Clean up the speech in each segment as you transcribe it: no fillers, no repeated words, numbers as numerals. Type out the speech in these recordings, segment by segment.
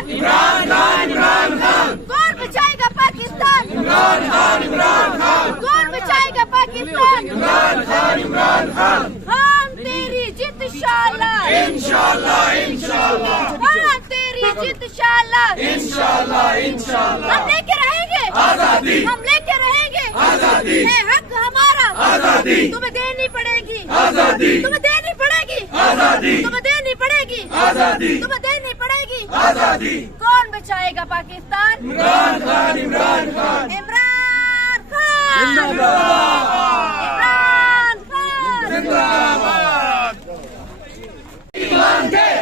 पाकिस्तान? इमरान खान, इमरान खान। कौन बचाएगा पाकिस्तान? इमरान खान, इमरान खान। कौन बचाएगा पाकिस्तान? इमरान खान, इमरान खान। खान तेरी जित इंशाल्लाह, इंशाल्लाह, इंशाल्लाह। खान तेरी जित इंशाल्लाह, इंशाल्लाह, इंशाल्लाह। हम लेके रहेंगे आजादी, हम लेके रहेंगे आजादी। है हक हमारा आजादी, तुम्हें देनी पड़ेगी आजादी, तुम्हें देनी पड़ेगी आजादी, तुम्हें देनी पड़ेगी आजादी, तुम्हें देनी पड़ेगी आजादी। कौन बचाएगा पाकिस्तान? इमरान खान, इमरान खान। इमरान खान जिंदाबाद, इमरान खान जिंदाबाद।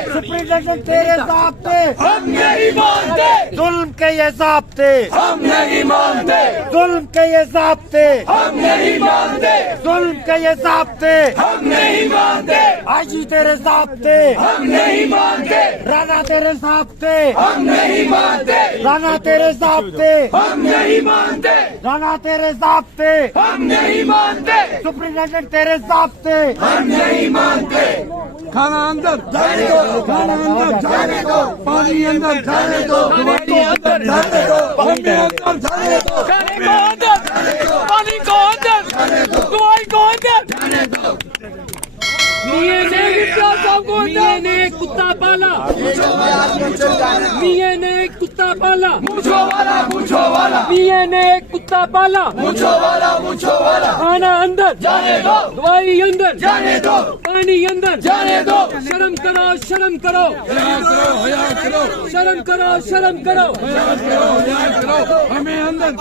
सुप्रीम तेरे ज़ाब्ते हम नहीं मानते, जुल्म के ये ज़ाब्ते हम नहीं मानते, जुल्म के ये ज़ाब्ते हम नहीं मानते, जुल्म के ये ज़ाब्ते हम नहीं मानते, आजी तेरे ज़ाब्ते हम नहीं मानते, राना तेरे ज़ाब्ते हम नहीं मानते, राना तेरे ज़ाब्ते हम नहीं मानते, राना तेरे ज़ाब्ते हम नहीं मानते, सुप्रीम तेरे ज़ाब्ते हम नहीं मानते। खाना अंदर जाने दो, खाना अंदर जाने दो, पानी अंदर जाने दो, दवाई को अंदर जाने दो, पानी अंदर जाने दो, खाने को अंदर, पानी को अंदर, दवाई को अंदर जाने दो। मियां ने कुत्ता पाला, मियां ने कुत्ता पाला, मूंछों वाला, मूंछों वाला, मियां ने कुत्ता पाला, मूंछों वाला, मूंछों वाला, खाना अंदर जाने दो, दवाई अंदर जाने दो, पानी अंदर जाने दो। शर्म करो, शर्म करो, शर्म करो, शर्म करो। हमें अंदर